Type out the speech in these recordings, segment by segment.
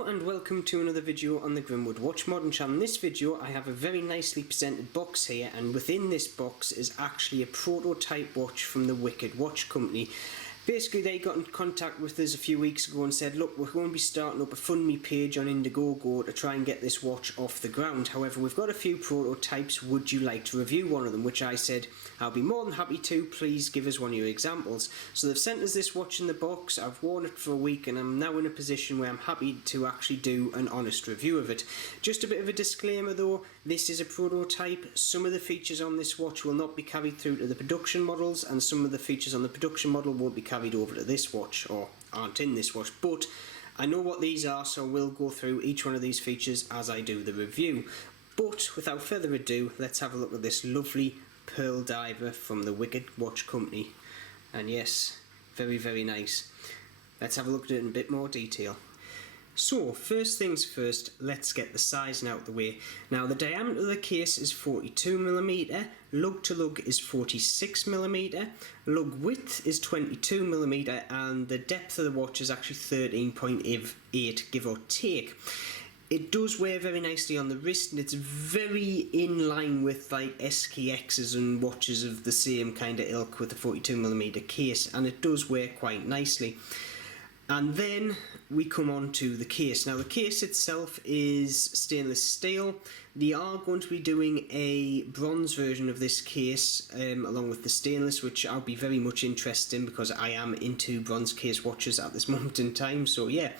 Hello and welcome to another video on the Grimwood Watch Modern channel. In this video I have a very nicely presented box here, and within this box is actually a prototype watch from the Wicked Watch Company. Basically they got in contact with us a few weeks ago and said, look, we're going to be starting up a FundMe page on Indiegogo to try and get this watch off the ground. However, we've got a few prototypes, would you like to review one of them? Which I said, I'll be more than happy to, please give us one of your examples. So they've sent us this watch in the box, I've worn it for a week and I'm now in a position where I'm happy to actually do an honest review of it. Just a bit of a disclaimer though, this is a prototype. Some of the features on this watch will not be carried through to the production models, and some of the features on the production model won't be carried over to this watch, or aren't in this watch, but I know what these are, so we'll go through each one of these features as I do the review. But without further ado, let's have a look at this lovely pearl diver from the Wicked Watch Company. And yes, very nice. Let's have a look at it in a bit more detail. So, first things first, let's get the sizing out of the way. Now, the diameter of the case is 42mm, lug to lug is 46mm, lug width is 22mm, and the depth of the watch is actually 13.8, give or take. It does wear very nicely on the wrist, and it's very in line with like SKXs and watches of the same kind of ilk with the 42mm case, and it does wear quite nicely. And then we come on to the case. Now the case itself is stainless steel. They are going to be doing a bronze version of this case along with the stainless, which I'll be very much interested in because I am into bronze case watches at this moment in time. So yeah,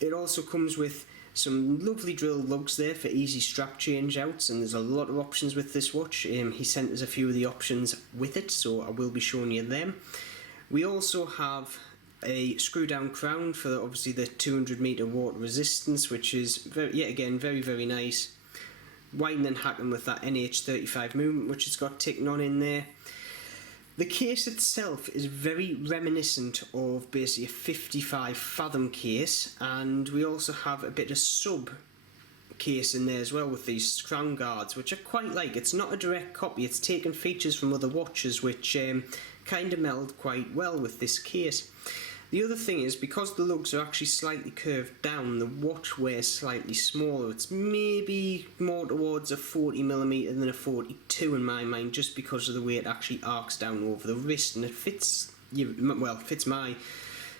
it also comes with some lovely drilled lugs there for easy strap change outs, and there's a lot of options with this watch. He sent us a few of the options with it, so I will be showing you them. We also have a screw down crown for obviously the 200 meter water resistance, which is yet again very nice. Widening and hacking with that NH35 movement which it's got ticking on in there. The case itself is very reminiscent of basically a 55 fathom case, and we also have a bit of sub case in there as well with these crown guards, which I quite like. It's not a direct copy, it's taken features from other watches which kind of meld quite well with this case. The other thing is, because the lugs are actually slightly curved down, the watch wears slightly smaller. It's maybe more towards a 40mm than a 42 in my mind, just because of the way it actually arcs down over the wrist, and it fits, well, fits my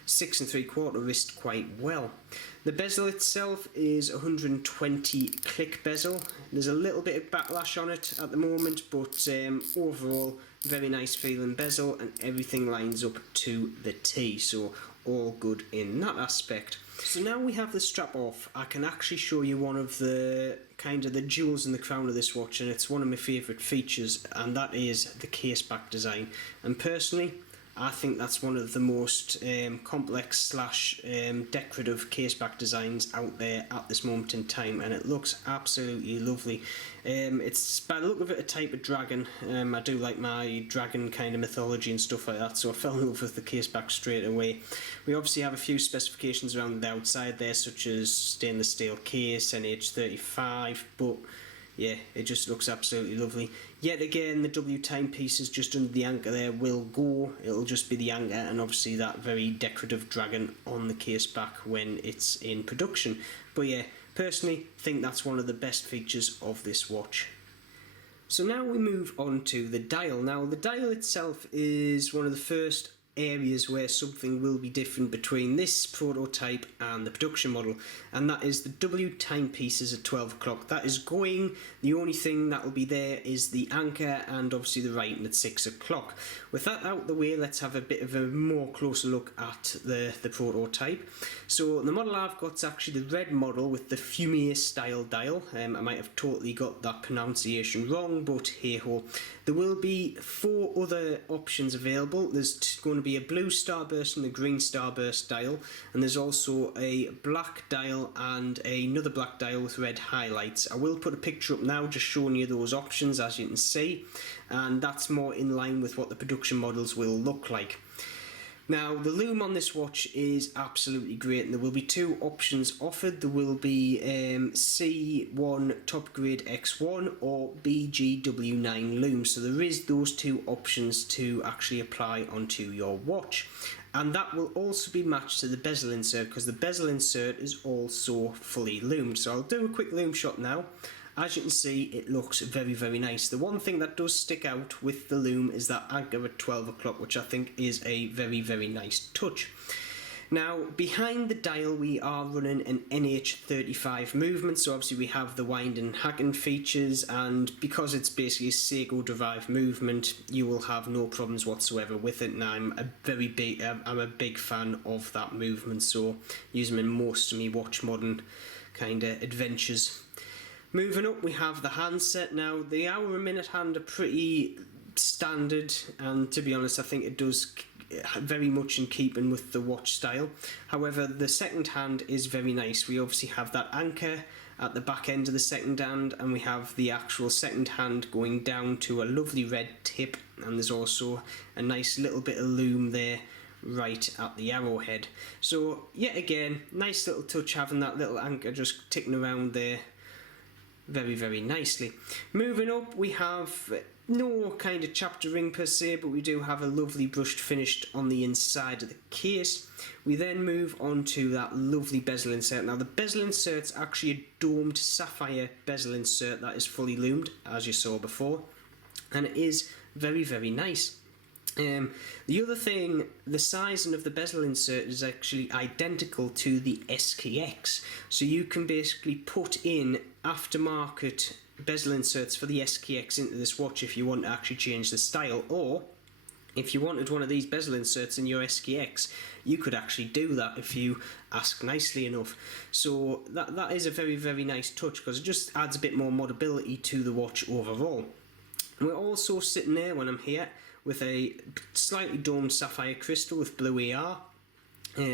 6 3/4 wrist quite well. The bezel itself is 120 click bezel. There's a little bit of backlash on it at the moment, but overall very nice feeling bezel, and everything lines up to the T, so all good in that aspect. So now we have the strap off, I can actually show you one of the kind of the jewels in the crown of this watch, and it's one of my favourite features, and that is the case back design. And personally, I think that's one of the most complex slash decorative case back designs out there at this moment in time, and it looks absolutely lovely. It's by the look of it a type of dragon. I do like my dragon kind of mythology and stuff like that, so I fell in love with the case back straight away. We obviously have a few specifications around the outside there, such as stainless steel case, NH35, but yeah, it just looks absolutely lovely. Yet again, the W timepieces just under the anchor there will go. It'll just be the anchor and obviously that very decorative dragon on the case back when it's in production. But yeah, personally think that's one of the best features of this watch. So now we move on to the dial. Now the dial itself is one of the first areas where something will be different between this prototype and the production model, and that is the W timepieces at 12 o'clock. That is going. The only thing that will be there is the anchor and obviously the writing at 6 o'clock. With that out the way, let's have a bit of a more closer look at the prototype. So the model I've got is actually the red model with the fumier style dial. I might have totally got that pronunciation wrong, but hey ho. There will be 4 other options available. There's going to be a blue starburst and a green starburst dial, and there's also a black dial and another black dial with red highlights. I will put a picture up now just showing you those options, as you can see, and that's more in line with what the production models will look like. Now, the lume on this watch is absolutely great, and there will be two options offered. There will be C1 Top Grade X1 or BGW9 lume. So there is those two options to actually apply onto your watch. And that will also be matched to the bezel insert, because the bezel insert is also fully lumed. So I'll do a quick lume shot now. As you can see, it looks very, very nice. The one thing that does stick out with the lume is that anchor at 12 o'clock, which I think is a very, very nice touch. Now, behind the dial, we are running an NH35 movement, so obviously we have the wind and hacking features, and because it's basically a Seiko-derived movement, you will have no problems whatsoever with it, and I'm a big fan of that movement, so use them in most of my watch modern kind of adventures. Moving up, we have the handset. Now, the hour and minute hand are pretty standard, and to be honest, I think it does very much in keeping with the watch style. However, the second hand is very nice. We obviously have that anchor at the back end of the second hand, and we have the actual second hand going down to a lovely red tip, and there's also a nice little bit of lume there right at the arrowhead. So yet again, nice little touch having that little anchor just ticking around there very, very nicely. Moving up, we have no kind of chapter ring per se, but we do have a lovely brushed finish on the inside of the case. We then move on to that lovely bezel insert. Now, the bezel insert's actually a domed sapphire bezel insert that is fully lumed, as you saw before, and it is very, very nice. The other thing, the sizing of the bezel insert is actually identical to the SKX, so you can basically put in aftermarket bezel inserts for the SKX into this watch if you want to actually change the style, or if you wanted one of these bezel inserts in your SKX, you could actually do that if you ask nicely enough. So that is a very, very nice touch, because it just adds a bit more modability to the watch overall. And we're also sitting there when I'm here with a slightly domed sapphire crystal with blue AR.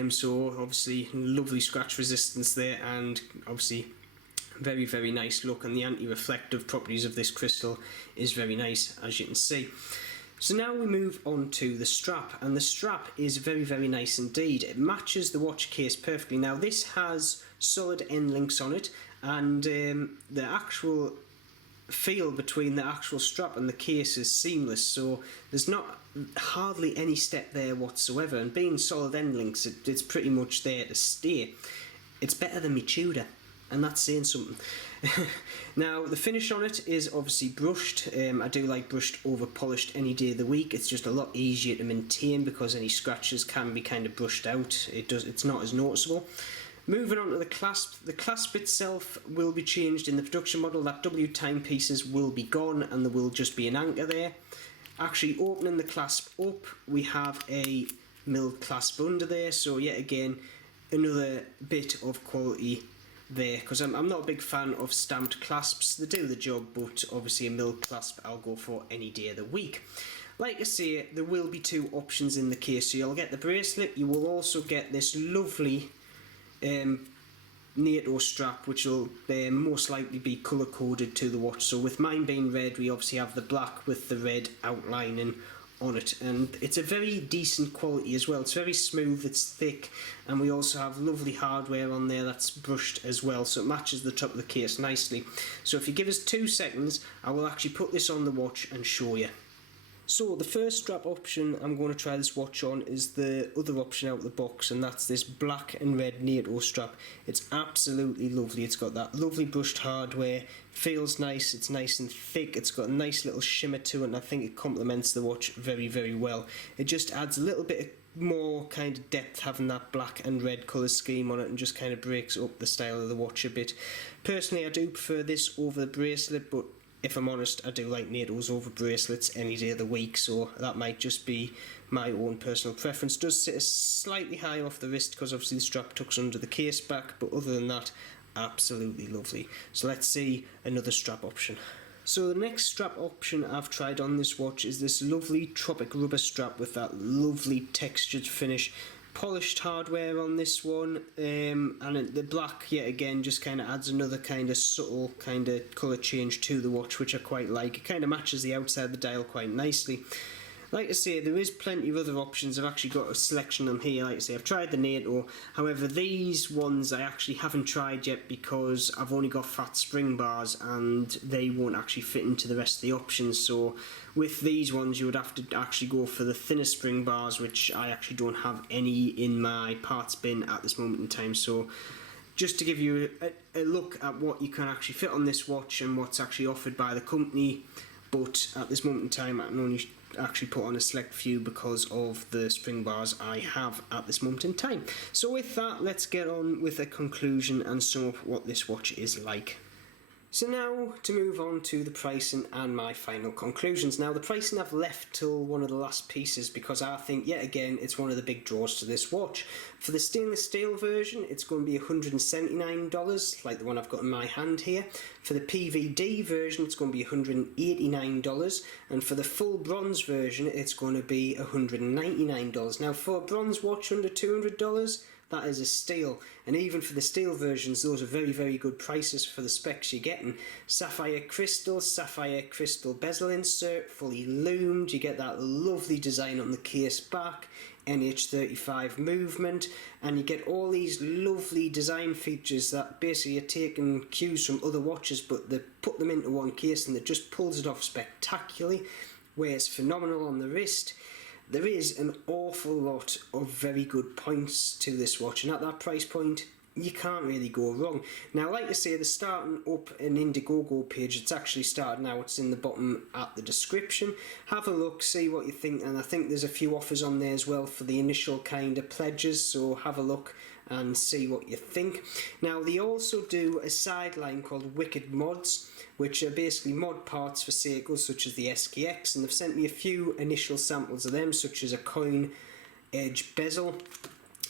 So obviously lovely scratch resistance there, and obviously very, very nice look, and the anti-reflective properties of this crystal is very nice, as you can see. So now we move on to the strap, and the strap is very, very nice indeed. It matches the watch case perfectly. Now, this has solid end links on it, and the actual feel between the actual strap and the case is seamless, so there's not hardly any step there whatsoever, and being solid end links, it's pretty much there to stay. It's better than my Tudor, and that's saying something. Now, the finish on it is obviously brushed. I do like brushed over polished any day of the week. It's just a lot easier to maintain because any scratches can be kind of brushed out. It's not as noticeable. Moving on to the clasp itself will be changed in the production model. That W timepieces will be gone, and there will just be an anchor there. Actually, opening the clasp up, we have a milled clasp under there, so yet again another bit of quality there, because I'm not a big fan of stamped clasps. They do the job, but obviously a milled clasp I'll go for any day of the week. Like I say, there will be two options in the case, so you'll get the bracelet. You will also get this lovely NATO strap, which will most likely be colour coded to the watch. So with mine being red, we obviously have the black with the red outlining on it, and it's a very decent quality as well. It's very smooth, it's thick, and we also have lovely hardware on there that's brushed as well, so it matches the top of the case nicely. So if you give us 2 seconds, I will actually put this on the watch and show you. So the first strap option I'm going to try this watch on is the other option out of the box, and that's this black and red NATO strap. It's absolutely lovely. It's got that lovely brushed hardware, feels nice, it's nice and thick, it's got a nice little shimmer to it, and I think it complements the watch very, very well. It just adds a little bit more kind of depth having that black and red colour scheme on it, and just kind of breaks up the style of the watch a bit. Personally, I do prefer this over the bracelet, but if I'm honest, I do like NATOs over bracelets any day of the week, so that might just be my own personal preference. It does sit slightly high off the wrist because obviously the strap tucks under the case back, but other than that, absolutely lovely. So let's see another strap option. So the next strap option I've tried on this watch is this lovely tropic rubber strap with that lovely textured finish. Polished hardware on this one, and the black yet again just kind of adds another kind of subtle kind of colour change to the watch, which I quite like. It kind of matches the outside of the dial quite nicely. Like I say, there is plenty of other options. I've actually got a selection on here. Like I say, I've tried the NATO. However, these ones I actually haven't tried yet because I've only got fat spring bars and they won't actually fit into the rest of the options. So with these ones you would have to actually go for the thinner spring bars, which I actually don't have any in my parts bin at this moment in time. So just to give you a look at what you can actually fit on this watch and what's actually offered by the company, but at this moment in time I can only actually put on a select few because of the spring bars I have at this moment in time. So with that, let's get on with a conclusion and sum up what this watch is like. So now to move on to the pricing and my final conclusions. Now the pricing I've left till one of the last pieces because I think yet again it's one of the big draws to this watch. For the stainless steel version it's going to be $179 like the one I've got in my hand here. For the PVD version it's going to be $189, and for the full bronze version it's going to be $199. Now for a bronze watch under $200, that is a steal, and even for the steel versions those are very good prices for the specs you're getting. Sapphire crystal bezel insert, fully lumed, you get that lovely design on the case back, NH35 movement, and you get all these lovely design features that basically are taking cues from other watches but they put them into one case and it just pulls it off spectacularly, where it's phenomenal on the wrist. There is an awful lot of very good points to this watch, and at that price point you can't really go wrong. Now like I say, they're starting up an Indiegogo page. It's actually started now, it's in the bottom at the description. Have a look, see what you think, and I think there's a few offers on there as well for the initial kind of pledges, so have a look and see what you think. Now they also do a sideline called Wicked Mods, which are basically mod parts for Seikos such as the SKX, and they've sent me a few initial samples of them, such as a coin edge bezel.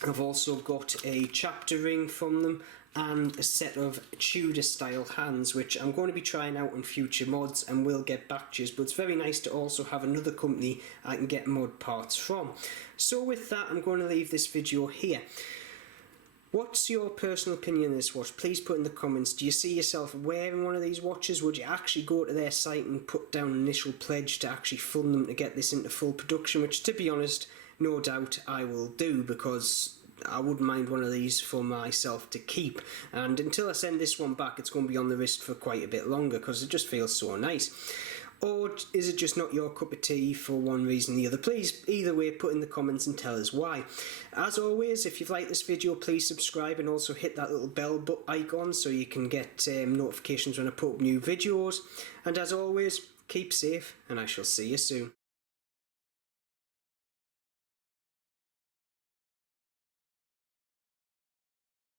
I've also got a chapter ring from them and a set of Tudor style hands, which I'm going to be trying out on future mods and will get back to you, but it's very nice to also have another company I can get mod parts from. So with that, I'm going to leave this video here. What's your personal opinion on this watch? Please put in the comments. Do you see yourself wearing one of these watches? Would you actually go to their site and put down an initial pledge to actually fund them to get this into full production? Which, to be honest, no doubt I will do, because I wouldn't mind one of these for myself to keep. And until I send this one back, it's going to be on the wrist for quite a bit longer because it just feels so nice. Or is it just not your cup of tea for one reason or the other? Please, either way, put in the comments and tell us why. As always, if you've liked this video, please subscribe and also hit that little bell icon so you can get notifications when I put up new videos. And as always, keep safe and I shall see you soon.